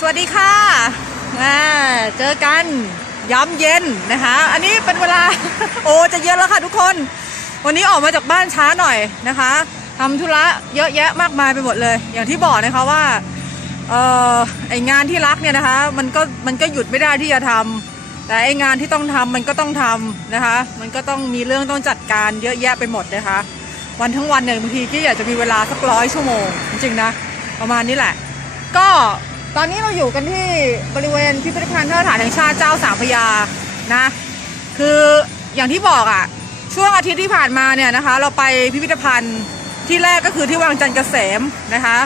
สวัสดีค่ะอ่าเจอกันย้ำเย็นนะคะ อันนี้เป็นเวลา โอ้จะเย็นแล้วค่ะทุกคน วันนี้ออกมาจากบ้านช้าหน่อยนะคะทำธุระเยอะแยะมากมายไปหมดเลย อย่างที่บอกนะคะว่าเออไองานที่รักเนี่ยนะคะ มันก็มันก็หยุดไม่ได้ที่จะทำแต่ไองานที่ต้องทำมันก็ต้องทำนะคะ มันก็ต้องมีเรื่องต้องจัดการเยอะแยะไปหมดนะคะ วันทั้งวันเนี่ยบางทีก็อยากจะมีเวลาสักร้อยชั่วโมง จริงๆนะประมาณนี้แหละ ก็ ตอนนี้เราอยู่กันที่บริเวณพิพิธภัณฑ์ทิดฐานแห่งชาติเจ้าสามพยานะ คืออย่างที่บอกอะ่ะ ช่วงอาทิตย์ที่ผ่านมาเนี่ยนะคะ เราไปพิพิธภัณฑ์ที่แรกก็คือที่วังจันทร์เกษมนะคะ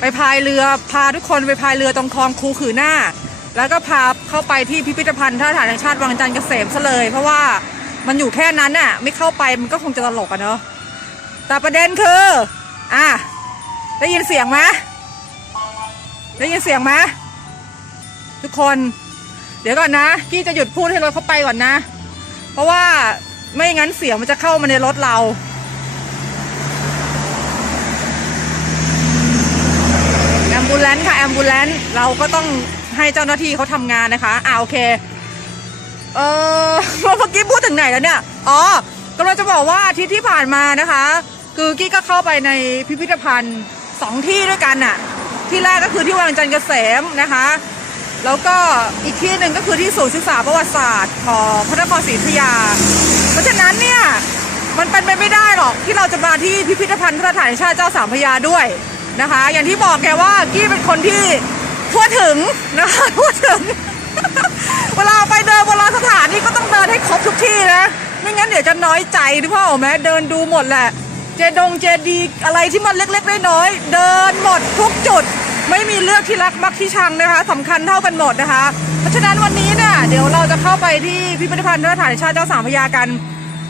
ไปพายเรือพาทุกคนไปพายเรือตรงคลองคูขือหน้า แล้วก็พาเข้าไปที่พิพิธภัณฑ์ทิดฐานแห่งชาติวังจันทร์เกษมซะเลย เพราะว่ามันอยู่แค่นั้นน่ะไม่เข้าไปมันก็คงจะตลกอะเนาะแต่ประเด็นคืออะได้ยินเสียงไหม ได้ยินเสียงไหมทุกคน เดี๋ยวก่อนนะ กี้จะหยุดพูดให้รถเขาไปก่อนนะ เพราะว่าไม่งั้นเสียงมันจะเข้ามาในรถเราแอมบูเลนค่ะแอมบูเลนเราก็ต้องให้เจ้าหน้าที่เขาทำงานนะคะอ่าโอเค เออเมื่อกี้พูดถึงไหนแล้วเนี่ย อ๋อกำลังจะบอกว่าอาทิตย์ที่ผ่านมานะคะ คือกี้ก็เข้าไปในพิพิธภัณฑ์สองที่ด้วยกันน่ะ ที่แรกก็คือที่วังจันทร์เกษมนะคะ แล้วก็อีกที่หนึ่งก็คือที่ศูนย์ศึกษาประวัติศาสตร์ของพระนครศรีอยุธยา เพราะฉะนั้นเนี่ยมันเป็นไปไม่ได้หรอกที่เราจะมาที่พิพิธภัณฑ์พระฐานชาติเจ้าสามพยาด้วยนะคะ อย่างที่บอกแกว่ากี้เป็นคนที่ทั่วถึงนะคะทั่วถึง เวลาไปเดินโบราณสถานนี่ก็ต้องเดินให้ครบทุกที่นะไม่งั้นเดี๋ยวจะน้อยใจหรือเปล่าแม้เดินดูหมดแหละ เจดงเจดีอะไรที่มันเล็กๆน้อยๆเดินหมดทุกจุด ไม่มีเลือกที่รักมักที่ชังนะคะสำคัญเท่ากันหมดนะคะ เพราะฉะนั้นวันนี้เนี่ยเดี๋ยวเราจะเข้าไปที่พิพิธภัณฑ์สถานแห่งชาติเจ้าสามพระยากัน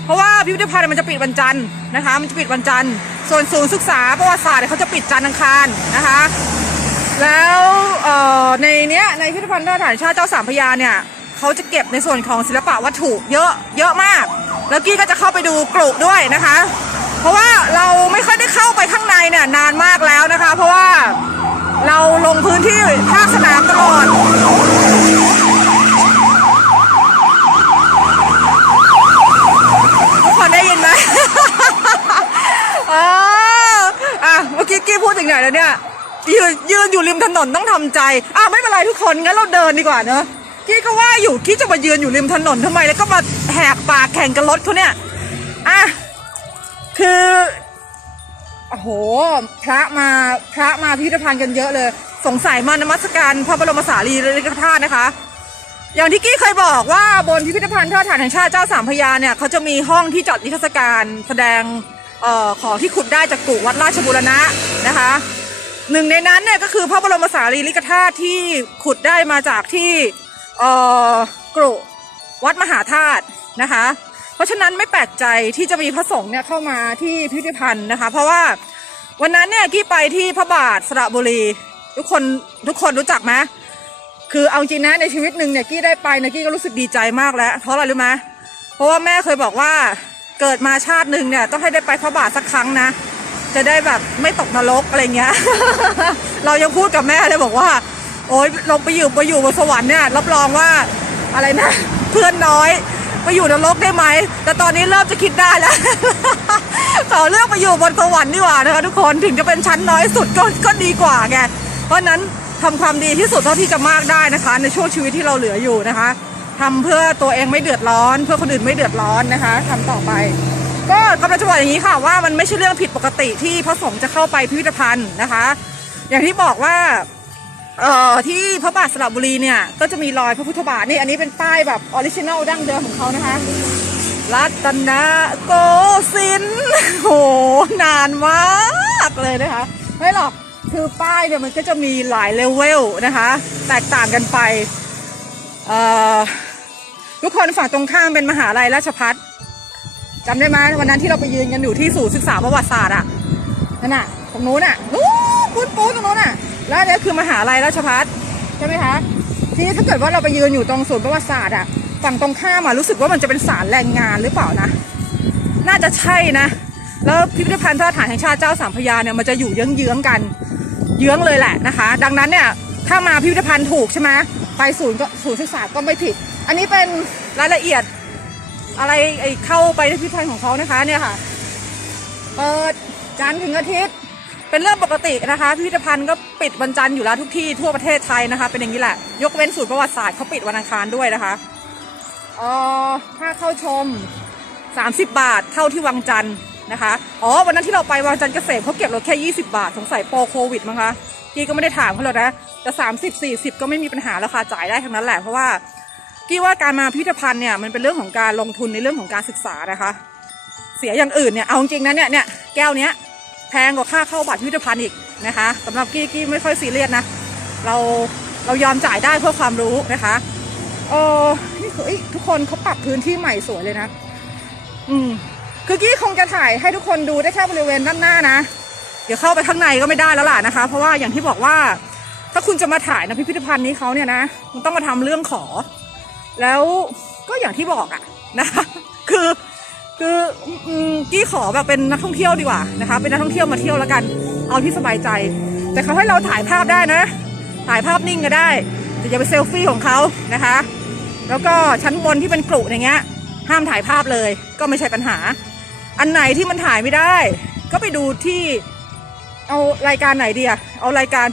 เพราะว่าพิพิธภัณฑ์มันจะปิดวันจันทร์นะคะ มันจะปิดวันจันทร์ส่วนศูนย์ศึกษาประวัติศาสตร์เขาจะปิดจันทร์อังคารนะคะ แล้วในเนี้ยในพิพิธภัณฑ์สถานแห่งชาติเจ้าสามพระยาเนี่ยเขาจะเก็บในส่วนของศิลปะวัตถุเยอะเยอะมาก แล้วกี้ก็จะเข้าไปดูกรุด้วยนะคะ เพราะว่าเราไม่ค่อยได้เข้าไปข้างในเนี่ยนานมากแล้วนะคะ เพราะว่า เราลงพื้นที่ภาคสนามตลอดทุกคนได้ยินไหมอ๋ออะเมื่อกี้กี้พูดถึงไหนแล้วเนี่ยยืนยืนอยู่ริมถนนต้องทำใจอะไม่เป็นไรทุกคนงั้นเราเดินดีกว่าเนอะกี้ก็ว่าอยู่กี้จะมายืนอยู่ริมถนนทำไมแล้วก็มาแหกปากแข่งกับรถเขาเนี่ยอะคือ โอ้โห พระมาพระมาพิพิธภัณฑ์กันเยอะเลย สงสัยมานมัสการพระบรมสารีริกธาตุนะคะ อย่างที่กี้เคยบอกว่าบนพิพิธภัณฑ์ทิดฐานแห่งชาติเจ้าสามพระยาเนี่ยเขาจะมีห้องที่จัดนิทรรศการแสดงออของที่ขุดได้จากกุวัดราชบุรณะนะคะหนึ่งในนั้นเนี่ยก็คือพระบรมสารีริกธาตุที่ขุดได้มาจากที่ออกรุวัดมหาธาตุนะคะ ราะฉะนั้นไม่แปลกใจที่จะมีพระสงฆ์เนี่ยเข้ามาที่พิพิธภัณฑ์นะคะ เพราะว่าวันนั้นเนี่ยกี้ไปที่พระบาทสระบุรี ทุกคนทุกคนรู้จักไหมคือเอาจริงนะในชีวิตหนึ่งเนี่ยกี้ได้ไปเนี่ยกี้ก็รู้สึกดีใจมากแล้วเพราะอะไรรู้ไหมเพราะว่าแม่เคยบอกว่าเกิดมาชาติหนึ่งเนี่ยต้องให้ได้ไปพระบาทสักครั้งนะ จะได้แบบไม่ตกนรกอะไรเงี้ย เรายังพูดกับแม่เลยบอกว่า โอ๊ยลงไปอยู่ไปอยู่บนสวรรค์เนี่ยรับรองว่าอะไรนะ เพื่อนน้อย ไปอยู่นรกได้ไหม แต่ตอนนี้เริ่มจะคิดได้แล้ว ขอเลือกไปอยู่บนสวรรค์ดีกว่านะคะทุกคนถึงจะเป็นชั้นน้อยสุดก็ก็ดีกว่าไงเพราะนั้นทำความดีที่สุดเท่าที่จะมากได้นะคะ ในช่วงชีวิตที่เราเหลืออยู่นะคะทำเพื่อตัวเองไม่เดือดร้อน เพื่อคนอื่นไม่เดือดร้อนนะคะทำต่อไป ก็กำลังจะบอกอย่างนี้ค่ะว่ามันไม่ใช่เรื่องผิดปกติที่พระสงฆ์จะเข้าไปพิพิธภัณฑ์นะคะ อย่างที่บอกว่า เอ่อที่พระบาทสระบุรีเนี่ยก็จะมีรอยพระพุทธบาทนี่อันนี้เป็นป้ายแบบออริจินัลดั้งเดิมของเขานะคะรัตนโกสินทร์โหนานมากเลยนะคะ ไม่หรอกคือป้ายเนี่ยมันก็จะมีหลายเลเวลนะคะ แตกต่างกันไปทุกคนฝั่งตรงข้ามเป็นมหาลัยราชพัฒจำได้ไหมวันนั้นที่เราไปยืนกันอยู่ที่ศูนย์ศึกษาประวัติศาสตร์อะนั่นน่ะตรงนู้นอะนู้นปูนปูนตรงนู้นอะ แล้วอันนี้คือมหาลัยราชพัฒใช่ไหมคะทีนี้ถ้าเกิดว่าเราไปยืนอยู่ตรงศูนย์ประวัติศาสตร์อะฝั่งตรงข้ามอะรู้สึกว่ามันจะเป็นศาลแรงงานหรือเปล่านะ น่าจะใช่นะ แล้วพิพิธภัณฑ์ทิดฐานแห่งชาติเจ้าสามพยาเนี่ยมันจะอยู่เยื้องๆกัน เยื้องเลยแหละนะคะ ดังนั้นเนี่ยถ้ามาพิพิธภัณฑ์ถูกใช่ไหมไปศูนย์ก็ศูนย์ศึกษาก็ไม่ผิด อันนี้เป็นรายละเอียดอะไรไอ้เข้าไปในพิพิธภัณฑ์ของเขานะคะเนี่ยค่ะ เปิดจันทร์ถึงอาทิตย์ เป็นเรื่องปกตินะคะ พิพิธภัณฑ์ก็ปิดวันจันทร์อยู่แล้วทุกที่ทั่วประเทศไทยนะคะ เป็นอย่างนี้แหละ ยกเว้นศูนย์ประวัติศาสตร์เขาปิดวันอังคารด้วยนะคะเออค่าเข้าชม 30 บาทเท่าที่วังจันทร์นะคะ อ๋อ วันนั้นที่เราไปวังจันทร์เกษมเขาเก็บเราแค่ 20 บาทสงสัยโปรโควิดมั้งคะกี้ก็ไม่ได้ถามเขาหรอกนะแต่30 40 ก็ไม่มีปัญหาราคาจ่ายได้ทั้งนั้นแหละเพราะว่ากี้ว่าการมาพิพิธภัณฑ์เนี่ยมันเป็นเรื่องของการลงทุนในเรื่องของการศึกษานะคะ เสียอย่างอื่นเนี่ยเอาจริงนะเนี่ยเนี่ยแก้วเนี้ย แพงกว่าค่าเข้าบัตรพิพิธภัณฑ์อีกนะคะสำหรับกี้กี้ไม่ค่อยซีเรียสนะ เราเรายอมจ่ายได้เพื่อความรู้นะคะเออนี่คือทุกคนเขาปรับพื้นที่ใหม่สวยเลยนะ อืมคือกี้คงจะถ่ายให้ทุกคนดูได้แค่บริเวณด้านหน้านะ เดี๋ยวเข้าไปข้างในก็ไม่ได้แล้วล่ะนะคะ เพราะว่าอย่างที่บอกว่า ถ้าคุณจะมาถ่ายในพิพิธภัณฑ์นี้เขาเนี่ยนะมันต้องมาทำเรื่องขอ แล้วก็อย่างที่บอกอะนะคะ คือ คือกี้ขอแบบเป็นนักท่องเที่ยวดีกว่านะคะ เป็นนักท่องเที่ยวมาเที่ยวแล้วกัน เอาที่สบายใจ แต่เขาให้เราถ่ายภาพได้นะ ถ่ายภาพนิ่งก็ได้ แต่อย่าไปเซลฟี่ของเขานะคะ แล้วก็ชั้นบนที่เป็นกลุ่อย่างเงี้ย ห้ามถ่ายภาพเลยก็ไม่ใช่ปัญหา อันไหนที่มันถ่ายไม่ได้ ก็ไปดูที่เอารายการไหนดีอะเอารายการ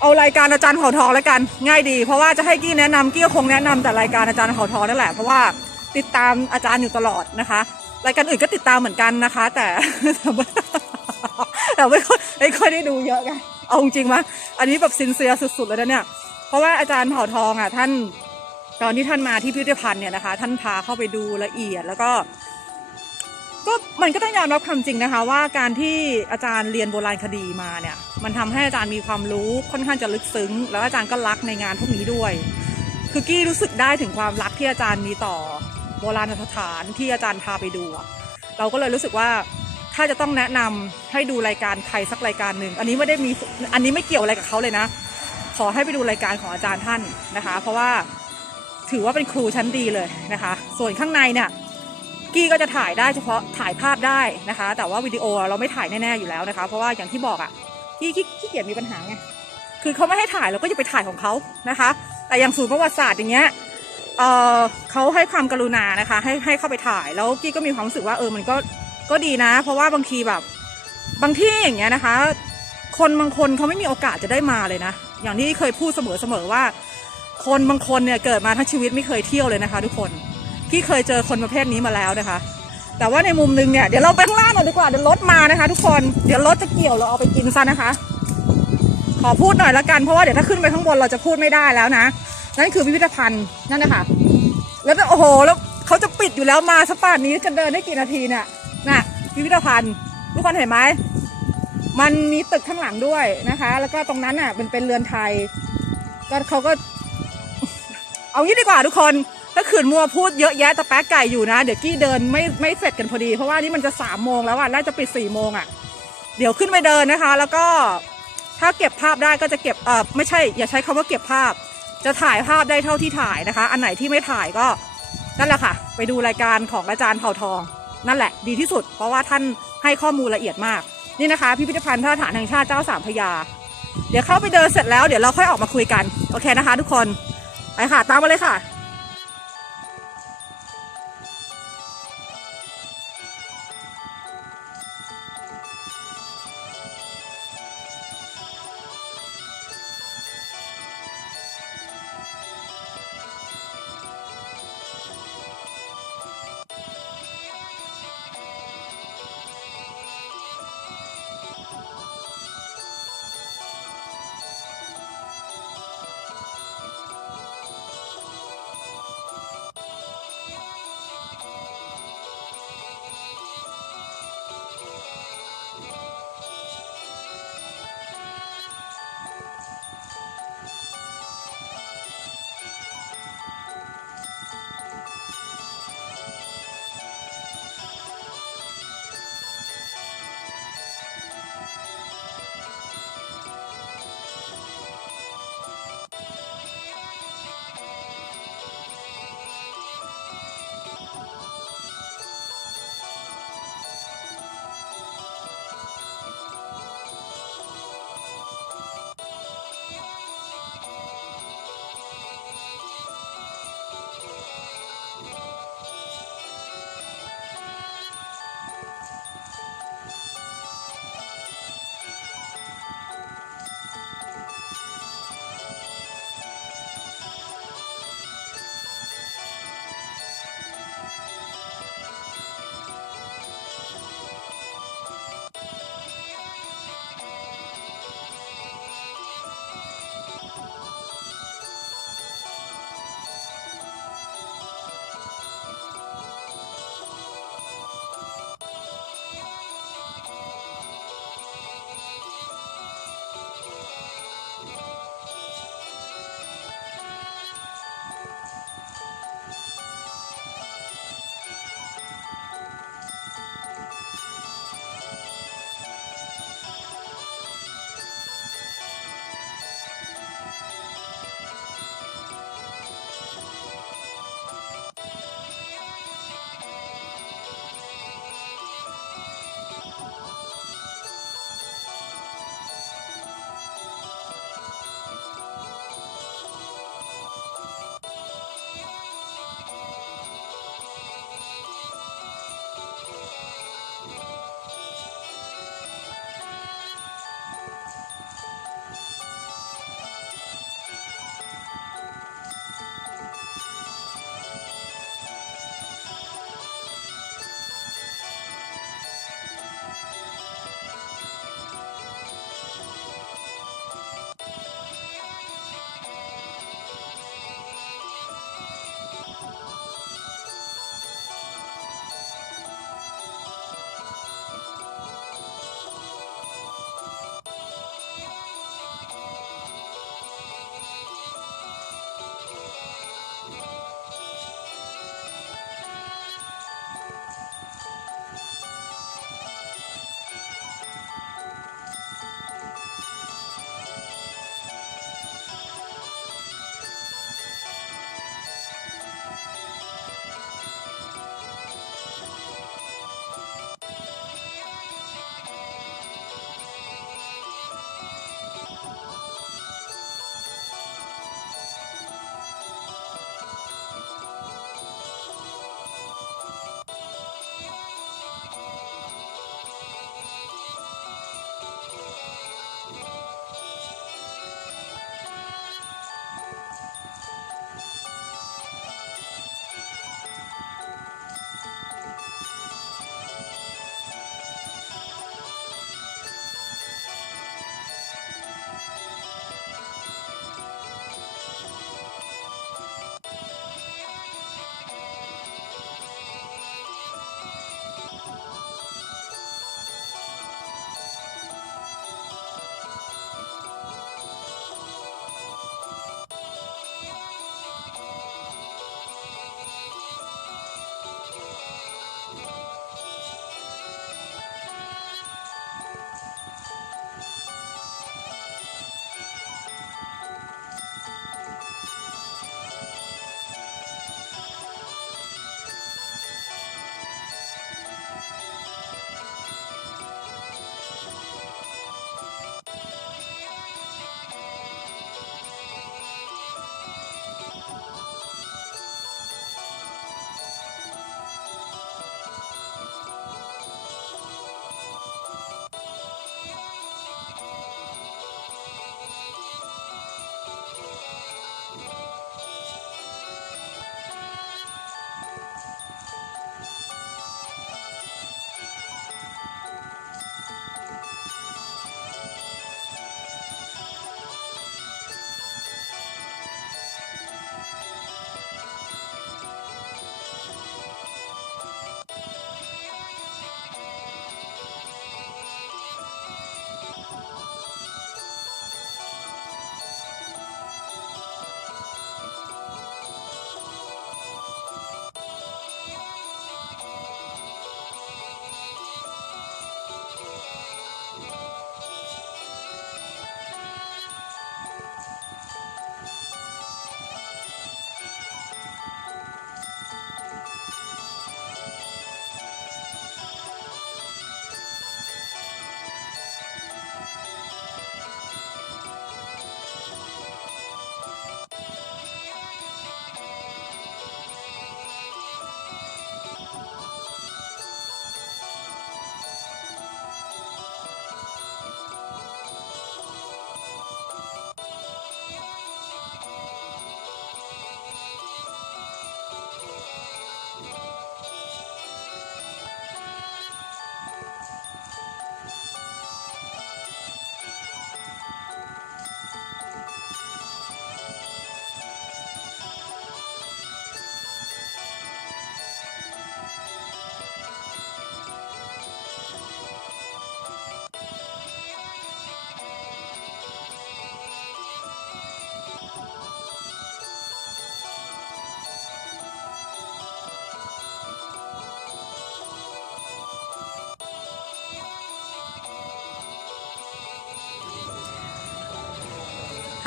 เอารายการอาจารย์เผ่าทองแล้วกัน ง่ายดี เพราะว่าจะให้กี้แนะนำกี้ก็คงแนะนำแต่รายการอาจารย์เผ่าทองนั่นแหละเพราะว่า ติดตามอาจารย์อยู่ตลอดนะคะรายการอื่นก็ติดตามเหมือนกันนะคะ แต่แต่ไม่ค่อยไม่ค่อยได้ดูเยอะไงเอาจริงมะอันนี้แบบซินเซียสุดๆเลยนะเนี่ยเพราะว่าอาจารย์เผ่าทองอะท่านตอนที่ท่านมาที่พิพิธภัณฑ์เนี่ยนะคะ ท่านพาเข้าไปดูละเอียดแล้วก็ ก็มันก็ต้องยอมรับความจริงนะคะ ว่าการที่อาจารย์เรียนโบราณคดีมาเนี่ย มันทำให้อาจารย์มีความรู้ค่อนข้างจะลึกซึ้ง แล้วอาจารย์ก็รักในงานพวกนี้ด้วย คือกี้รู้สึกได้ถึงความรักที่อาจารย์มีต่อ โบราณสถานที่อาจารย์พาไปดูอะเราก็เลยรู้สึกว่าถ้าจะต้องแนะนำให้ดูรายการใครสักรายการหนึ่งอันนี้ไม่ได้มีอันนี้ไม่เกี่ยวอะไรกับเขาเลยนะ ขอให้ไปดูรายการของอาจารย์ท่านนะคะ เพราะว่าถือว่าเป็นครูชั้นดีเลยนะคะ ส่วนข้างในเนี่ยกี้ก็จะถ่ายได้เฉพาะถ่ายภาพได้นะคะ แต่ว่าวิดีโอเราไม่ถ่ายแน่ๆอยู่แล้วนะคะ เพราะว่าอย่างที่บอกอะ่ะกี้ขี้ขี้เกียจมีปัญหาไงคือเขาไม่ให้ถ่ายเราก็จะไปถ่ายของเขานะคะ แต่อย่างศูนย์ประวัติศาสตร์อย่างเงี้ย เออเขาให้ความกรุณานะคะ ให้ให้เข้าไปถ่ายแล้วกี้ก็มีความรู้สึกว่าเออมันก็ก็ดีนะ เพราะว่าบางทีแบบบางที่อย่างเงี้ยนะคะ คนบางคนเขาไม่มีโอกาสจะได้มาเลยนะ อย่างที่เคยพูดเสมอๆว่า คนบางคนเนี่ยเกิดมาทั้งชีวิตไม่เคยเที่ยวเลยนะคะ ทุกคนพี่เคยเจอคนประเภทนี้มาแล้วนะคะ แต่ว่าในมุมนึงเนี่ยเดี๋ยวเราไปข้างล่างหน่อยดีกว่าเดี๋ยวรถมานะคะ ทุกคนเดี๋ยวรถจะเกี่ยวเราเอาไปกินซะนะคะ ขอพูดหน่อยละกันเพราะว่าเดี๋ยวถ้าขึ้นไปข้างบนเราจะพูดไม่ได้แล้วนะ นั่นคือพิพิธภัณฑ์นั่นนะคะแล้วโอ้โหแล้วเขาจะปิดอยู่แล้วมาสปาดนี้จะเดินได้กี่นาทีเนี่ยน่ะพิพิธภัณฑ์ทุกคนเห็นไหมมันมีตึกข้างหลังด้วยนะคะ แล้วก็ตรงนั้นอะเป็นเป็นเรือนไทย ก็เขาก็ เอางี้ดีกว่าทุกคนถ้าขืนมัวพูดเยอะแยะตะแป๊กไก่อยู่นะ เดี๋ยวกี้เดินไม่ไม่เสร็จกันพอดี เพราะว่านี่มันจะสามโมงแล้วอะน่าจะปิดสี่โมงอะ เดี๋ยวขึ้นไปเดินนะคะ แล้วก็ถ้าเก็บภาพได้ก็จะเก็บเออไม่ใช่ อย่าใช้คำว่าเก็บภาพ จะถ่ายภาพได้เท่าที่ถ่ายนะคะ อันไหนที่ไม่ถ่ายก็นั่นแหละค่ะ ไปดูรายการของอาจารย์เผ่าทอง นั่นแหละดีที่สุด เพราะว่าท่านให้ข้อมูลละเอียดมาก นี่นะคะ พิพิธภัณฑ์ท่าฐานแห่งชาติเจ้าสามพยา เดี๋ยวเข้าไปเดินเสร็จแล้วเดี๋ยวเราค่อยออกมาคุยกัน โอเคนะคะ ทุกคน ไปค่ะ ตามมาเลยค่ะ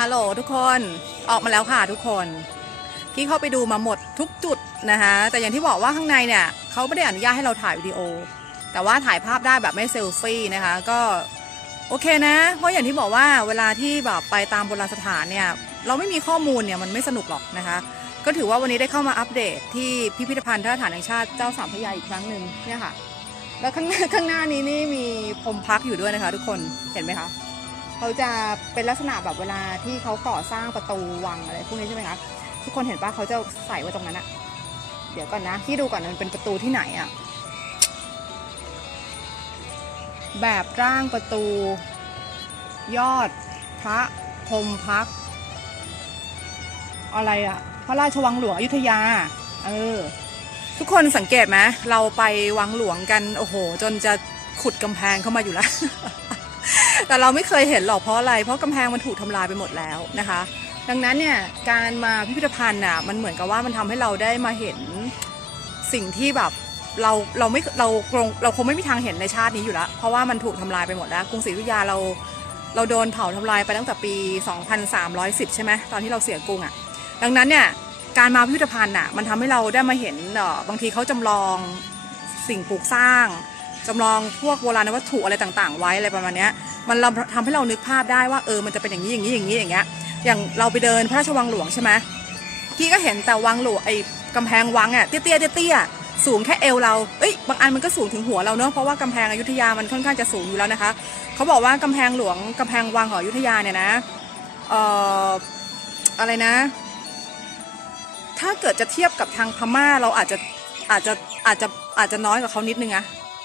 ฮัลโหลทุกคนออกมาแล้วค่ะทุกคนที่เข้าไปดูมาหมดทุกจุดนะคะแต่อย่างที่บอกว่าข้างในเนี่ยเขาไม่ได้อนุญาตให้เราถ่ายวิดีโอ แต่ว่าถ่ายภาพได้แบบไม่เซลฟี่นะคะก็โอเคนะ เพราะอย่างที่บอกว่าเวลาที่แบบไปตามโบราณสถานเนี่ยเราไม่มีข้อมูลเนี่ยมันไม่สนุกหรอกนะคะ ก็ถือว่าวันนี้ได้เข้ามาอัปเดตที่พิพิธภัณฑ์สถานแห่งชาติเจ้าสามพระยาอีกครั้งหนึ่งเนี่ยค่ะ แล้วข้างหน้าข้างหน้านี้นี่มีพรมพักอยู่ด้วยนะคะ ทุกคนเห็นไหมคะ เขาจะเป็นลักษณะแบบเวลาที่เขาก่อสร้างประตูวังอะไรพวกนี้ใช่ไหมคะทุกคนเห็นปะเขาจะใส่ไว้ตรงนั้นอะเดี๋ยวก่อนนะที่ดูก่อนมันเป็นประตูที่ไหนอะแบบร่างประตู ยอด พระพรมพัก อะไรอะพระราชวังหลวงอยุธยา เออ ทุกคนสังเกตไหมเราไปวังหลวงกัน โอ้โห จนจะขุดกำแพงเข้ามาอยู่แล้ว แต่เราไม่เคยเห็นหรอกเพราะอะไร เพราะกำแพงมันถูกทำลายไปหมดแล้วนะคะ ดังนั้นเนี่ยการมาพิพิธภัณฑ์น่ะมันเหมือนกับว่ามันทำให้เราได้มาเห็นสิ่งที่แบบเราเราไม่เราคงเราคงไม่มีทางเห็นในชาตินี้อยู่แล้ว เพราะว่ามันถูกทำลายไปหมดแล้วกรุงศรีอยุธยาเราเราโดนเผาทำลายไปตั้งแต่ปี 2310 ใช่ไหมตอนที่เราเสียกรุงอะ ดังนั้นเนี่ยการมาพิพิธภัณฑ์น่ะมันทำให้เราได้มาเห็นเออบางทีเขาจำลองสิ่งปลูกสร้าง จำลองพวกโบราณวัตถุอะไรต่างๆ ไว้อะไรประมาณนี้มันเราทำให้เรานึกภาพได้ว่าเออมันจะเป็นอย่างนี้อย่างนี้อย่างนี้อย่างเงี้ยอย่างเราไปเดินพระราชวังหลวงใช่ไหมพี่ก็เห็นแต่วังหลวงไอ้กำแพงวังอะเตี้ยๆเตี้ยสูงแค่เอวเรา เอ้ย บางอันมันก็สูงถึงหัวเราเนอะเพราะว่ากำแพงอยุธยามันค่อนข้างจะสูงอยู่แล้วนะคะ เขาบอกว่ากำแพงหลวงกำแพงวังของอยุธยาเนี่ยนะ เอ่อ อะไรนะ ถ้าเกิดจะเทียบกับทางพม่าเราอาจจะอาจจะอาจจะอาจจะน้อยกว่าเขานิดนึงอะ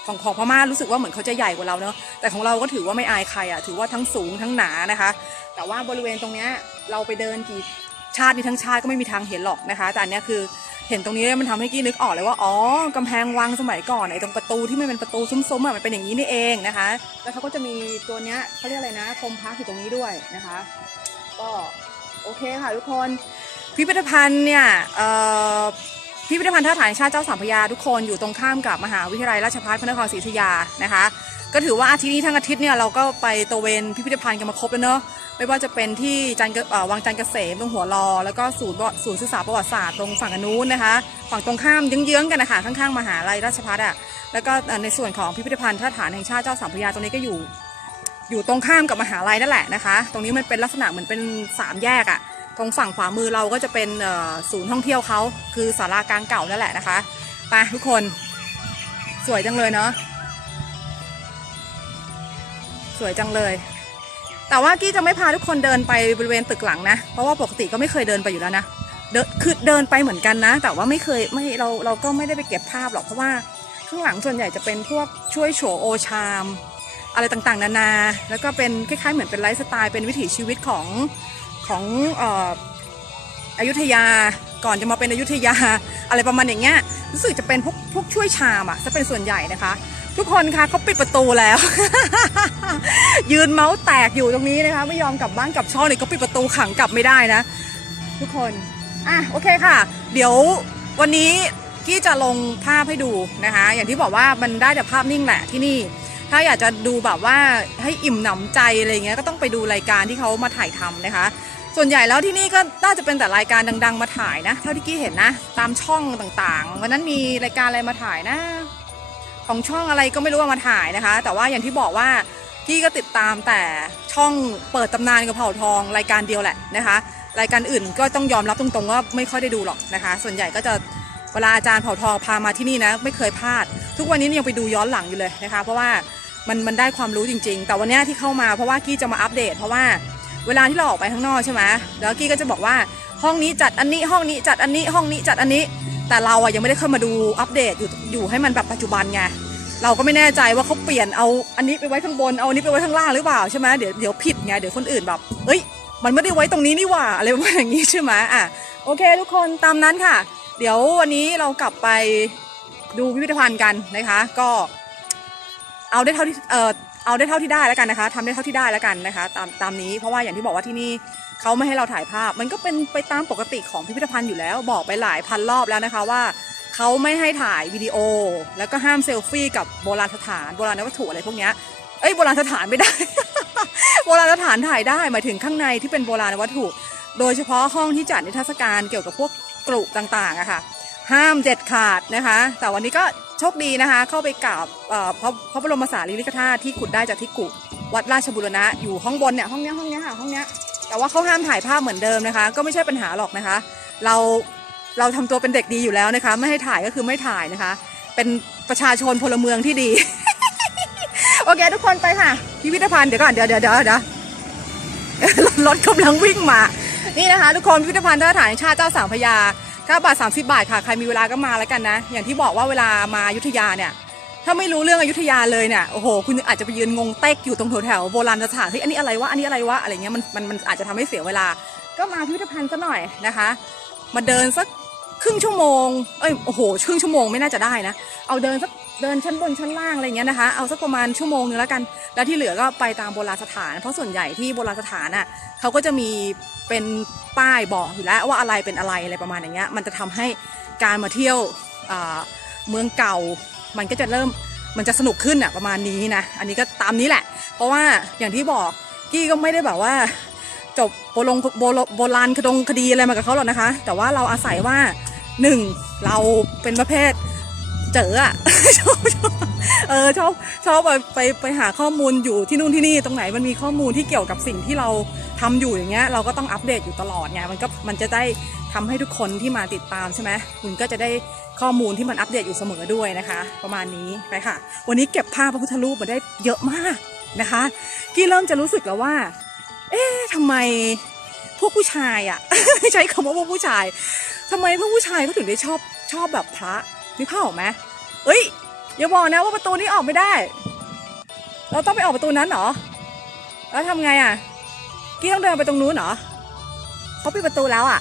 ของของพม่ารู้สึกว่าเหมือนเขาจะใหญ่กว่าเราเนอะแต่ของเราก็ถือว่าไม่อายใครอะถือว่าทั้งสูงทั้งหนานะคะ แต่ว่าบริเวณตรงเนี้ยเราไปเดินกี่ชาตินี้ทั้งชาติก็ไม่มีทางเห็นหรอกนะคะ แต่อันเนี้ยคือเห็นตรงนี้มันทำให้กี้นึกออกเลยว่าอ๋อกำแพงวังสมัยก่อนไอ้ตรงประตูที่มันเป็นประตูซุ้มๆอะมันเป็นอย่างนี้นี่เองนะคะ แล้วเขาก็จะมีตัวเนี้ยเขาเรียกอะไรนะพรมพักอยู่ตรงนี้ด้วยนะคะ ก็โอเคค่ะทุกคนพิพิธภัณฑ์เนี่ยเอ่อ พิพิธภัณฑ์ท่าฐานชาติเจ้าสามพยาทุกคนอยู่ตรงข้ามกับมหาวิทยาลัยราชภัฏพระนครศรีอยุธยานะคะ ก็ถือว่าอาทิตย์นี้ทั้งอาทิตย์เนี่ยเราก็ไปตะเวนพิพิธภัณฑ์กันมาครบแล้วเนอะไม่ว่าจะเป็นที่จันทร์เกเอ่อวังจันทร์เกษมตรงหัวรอ แล้วก็ศูนย์ประศูนย์ศึกษาประวัติศาสตร์ตรงฝั่งอนน้นนะคะ ฝั่งตรงข้ามเยื้องๆกันนะคะข้างๆมหาลัยราชภัฏอะแล้วก็ในส่วนของพิพิธภัณฑ์ท่าฐานแห่งชาติเจ้าสามพยาตรงนี้ก็อยู่อยู่ตรงข้ามกับมหาลัยนั่นแหละนะคะ ตรงนี้มันเป็นลักษณะเหมือนเป็นสามแยกอะ ตรงฝั่งขวามือเราก็จะเป็นศูนย์ท่องเที่ยวเขาคือศาลากลางเก่านั่นแหละนะคะไปทุกคน สวยจังเลยเนาะสวยจังเลย แต่ว่ากี้จะไม่พาทุกคนเดินไปบริเวณตึกหลังนะ เพราะว่าปกติก็ไม่เคยเดินไปอยู่แล้วนะเดินคือเดินไปเหมือนกันนะ แต่ว่าไม่เคยไม่เราเราก็ไม่ได้ไปเก็บภาพหรอกเพราะว่าข้างหลังส่วนใหญ่จะเป็นพวกช่วยโฉโอชาม อะไรต่างๆ นานา แล้วก็เป็นคล้ายๆเหมือนเป็นไลฟ์สไตล์เป็นวิถีชีวิตของ ของอยุธยาก่อนจะมาเป็นอยุธยาอะไรประมาณอย่างเงี้ยรู้สึกจะเป็นพวกพวกช่วยชามอะจะเป็นส่วนใหญ่นะคะ ทุกคนคะเขาปิดประตูแล้ว ยืนเมาส์แตกอยู่ตรงนี้นะคะ ไม่ยอมกลับบ้านกลับช่องเนี่ยก็ปิดประตูขังกลับไม่ได้นะ ทุกคนอะโอเคค่ะ เดี๋ยววันนี้กี้จะลงภาพให้ดูนะคะ อย่างที่บอกว่ามันได้แต่ภาพนิ่งแหละที่นี่ ถ้าอยากจะดูแบบว่าให้อิ่มหนำใจอะไรเงี้ยก็ต้องไปดูรายการที่เขามาถ่ายทำนะคะ ส่วนใหญ่แล้วที่นี่ก็น่าจะเป็นแต่รายการดัง ๆ มาถ่ายนะ เท่าที่กี้เห็นนะ ตามช่องต่างๆ วันนั้นมีรายการอะไรมาถ่ายนะ ของช่องอะไรก็ไม่รู้ว่ามาถ่ายนะคะ แต่ว่าอย่างที่บอกว่ากี้ก็ติดตามแต่ช่องเปิดตำนานกับเผ่าทองรายการเดียวแหละนะคะ รายการอื่นก็ต้องยอมรับตรงๆว่าไม่ค่อยได้ดูหรอกนะคะ ส่วนใหญ่ก็จะเวลาอาจารย์เผ่าทองพามาที่นี่นะ ไม่เคยพลาด ทุกวันนี้ยังไปดูย้อนหลังอยู่เลยนะคะ เพราะว่ามันมันได้ความรู้จริง ๆ แต่วันนี้ที่เข้ามาเพราะว่ากี้จะมาอัปเดต เพราะว่า เวลาที่เราออกไปข้างนอกใช่ไหมแล้วกี้ก็จะบอกว่าห้องนี้จัดอันนี้ห้องนี้จัดอันนี้ห้องนี้จัดอันนี้ แต่เราอะยังไม่ได้เข้ามาดูอัปเดตอยู่อยู่ให้มันแบบปัจจุบันไงเราก็ไม่แน่ใจว่าเขาเปลี่ยนเอาอันนี้ไปไว้ข้างบนเอาอันนี้ไปไว้ข้างล่างหรือเปล่าใช่ไหมเดี๋ยวเดี๋ยวผิดไงเดี๋ยวคนอื่นแบบเอ้ย มันไม่ได้ไว้ตรงนี้นี่หว่าอะไรประมาณอย่างนี้ใช่ไหมอะโอเค ทุกคนตามนั้นค่ะ เดี๋ยววันนี้เรากลับไปดูพิพิธภัณฑ์กันนะคะ ก็ เอาได้เท่าที่เออเอาได้เท่าที่ได้แล้วกันนะคะทำได้เท่าที่ได้แล้วกันนะคะตามตามนี้เพราะว่าอย่างที่บอกว่าที่นี่เขาไม่ให้เราถ่ายภาพ มันก็เป็นไปตามปกติของพิพิธภัณฑ์อยู่แล้ว บอกไปหลายพันรอบแล้วนะคะว่าเขาไม่ให้ถ่ายวิดีโอ แล้วก็ห้ามเซลฟี่กับโบราณสถานโบราณวัตถุอะไรพวกเนี้ยเอ้ยโบราณสถานไม่ได้ โบราณสถานถ่ายได้หมายถึงข้างในที่เป็นโบราณวัตถุ โดยเฉพาะห้องที่จัดนิทรรศการเกี่ยวกับพวกกรุต่างๆอะค่ะห้ามเด็ดขาดนะคะ แต่วันนี้ก็ โชคดีนะคะ เข้าไปกราบพระพระบรมสารีริกธาตุที่ขุดได้จากที่กุวัดราชบุรณะอยู่ห้องบนเนี่ยห้องเนี้ยห้องเนี้ยค่ะห้องเนี้ยแต่ว่าเขาห้ามถ่ายภาพเหมือนเดิมนะคะ ก็ไม่ใช่ปัญหาหรอกนะคะ เราเราทำตัวเป็นเด็กดีอยู่แล้วนะคะ ไม่ให้ถ่ายก็คือไม่ถ่ายนะคะ เป็นประชาชนพลเมืองที่ดี โอเค ทุกคนไปค่ะ พิพิธภัณฑ์เดี๋ยวก่อนเดี๋ยวเดี๋ยวเดี๋ยวเดี๋ยวรถรถกำลังวิ่งมา นี่นะคะ ทุกคนพิพิธภัณฑ์ทหารแห่งชาติเจ้าสามพยา 9บาท 30 บาทค่ะ ใครมีเวลาก็มาแล้วกันนะ อย่างที่บอกว่าเวลามาอยุธยาเนี่ย ถ้าไม่รู้เรื่องอยุธยาเลยเนี่ย โอ้โห คุณอาจจะไปยืนงงเต็กอยู่ตรงแถวๆโบราณสถานเฮ้ยอันนี้อะไรวะ อันนี้อะไรวะ อะไรเงี้ย มัน มัน มันอาจจะทำให้เสียเวลา ก็มาพิพิธภัณฑ์ซะหน่อยนะคะ มาเดินสัก ครึ่งชั่วโมง เอ้ย โอ้โห ครึ่งชั่วโมงไม่น่าจะได้นะ เอาเดินสักเดินชั้นบนชั้นล่างอะไรเงี้ยนะคะ เอาสักประมาณชั่วโมงนึงแล้วกัน แล้วที่เหลือก็ไปตามโบราณสถาน เพราะส่วนใหญ่ที่โบราณสถานอะเขาก็จะมีเป็นป้ายบอกอยู่แล้วว่าอะไรเป็นอะไรอะไรประมาณอย่างเงี้ย มันจะทำให้การมาเที่ยวเมืองเก่า มันก็จะเริ่มมันจะสนุกขึ้นอะประมาณนี้นะ อันนี้ก็ตามนี้แหละ เพราะว่าอย่างที่บอกกี้ก็ไม่ได้แบบว่าจบโบโบโลโบราณคดงคดีอะไรมากับเขาหรอกนะคะ แต่ว่าเราอาศัยว่า หนึ่งเราเป็นประเภทเจออะชอบชอบเออชอบชอบไปไปไปหาข้อมูลอยู่ที่นู่นที่นี่ตรงไหนมันมีข้อมูลที่เกี่ยวกับสิ่งที่เราทำอยู่อย่างเงี้ยเราก็ต้องอัปเดตอยู่ตลอดไงมันก็มันจะได้ทำให้ทุกคนที่มาติดตามใช่ไหมคุณก็จะได้ข้อมูลที่มันอัปเดตอยู่เสมอด้วยนะคะ ประมาณนี้ไปค่ะ วันนี้เก็บภาพพระพุทธรูปมาได้เยอะมากนะคะกี้เริ่มจะรู้สึกแล้วว่า เอ๊ะทำไมพวกผู้ชายอะใช้คำว่าพวกผู้ชาย ทำไมพวกผู้ชายเขาถึงได้ชอบชอบแบบพระนึกภาพออกไหมเอ้ยอย่าบอกนะว่าประตูนี้ออกไม่ได้ เราต้องไปออกประตูนั้นเหรอ แล้วทำไงอะกี้ต้องเดินไปตรงนู้นเหรอเขาปิดประตูแล้วอะ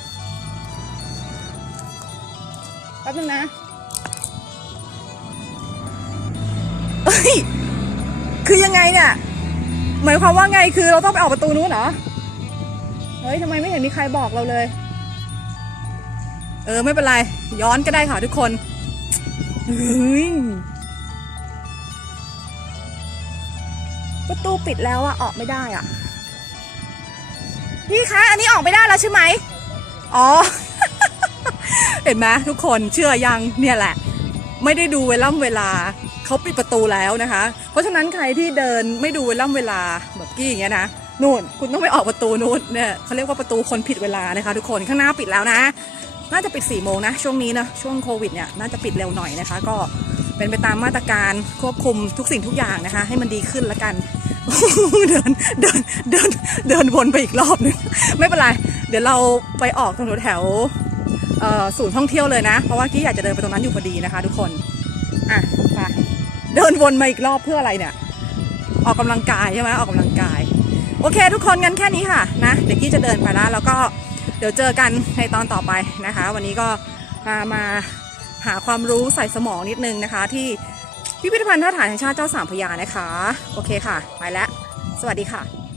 แป๊บนึงนะเอ้ย คือยังไงเนี่ยหมายความว่าไงคือเราต้องไปออกประตูนู้นเหรอ เฮ้ยทำไมไม่เห็นมีใครบอกเราเลย เออไม่เป็นไร ย้อนก็ได้ค่ะทุกคนประตูปิดแล้วอะออกไม่ได้อะพี่คะ อันนี้ออกไม่ได้แล้วใช่ไหมอ๋อ เห็นไหมทุกคนเชื่อยังเนี่ยแหละ ไม่ได้ดูเวล่ำเวลาเขาปิดประตูแล้วนะคะ เพราะฉะนั้นใครที่เดินไม่ดูเวล่ำเวลาแบบกี้อย่างเงี้ยนะนู่นคุณต้องไปออกประตูนู่นเนี่ยเขาเรียกว่าประตูคนผิดเวลานะคะ ทุกคนข้างหน้าปิดแล้วนะ น่าจะปิด4ี่โมงนะ ช่วงนี้นะช่วงโควิดเนี่ยน่าจะปิดเร็วหน่อยนะคะ ก็เป็นไปตามมาตรการควบคุมทุกสิ่งทุกอย่างนะคะ ให้มันดีขึ้นละกันเดินเดินเดินเดินวนไปอีกรอบนึงไม่เป็นไร เดี๋ยวเราไปออกตรงแถวศูนย์ท่องเที่ยวเลยนะ เพราะว่ากี้อยากจะเดินไปตรงนั้นอยู่พอดีนะคะ ทุกคนอะไปเดินวนมาอีกรอบเพื่ออะไรเนี่ย ออกกำลังกายใช่ไหมออกกำลังกาย โอเค ทุกคนงั้นแค่นี้ค่ะนะเดี๋ยวกี้จะเดินไปแล้วแล้วก็ เดี๋ยวเจอกันในตอนต่อไปนะคะ วันนี้ก็มามาหาความรู้ใส่สมองนิดนึงนะคะ ที่พิพิธภัณฑ์ท่ารแห่งชาติเจ้าสามพยานะคะ โอเคค่ะ ไปแล้ว สวัสดีค่ะ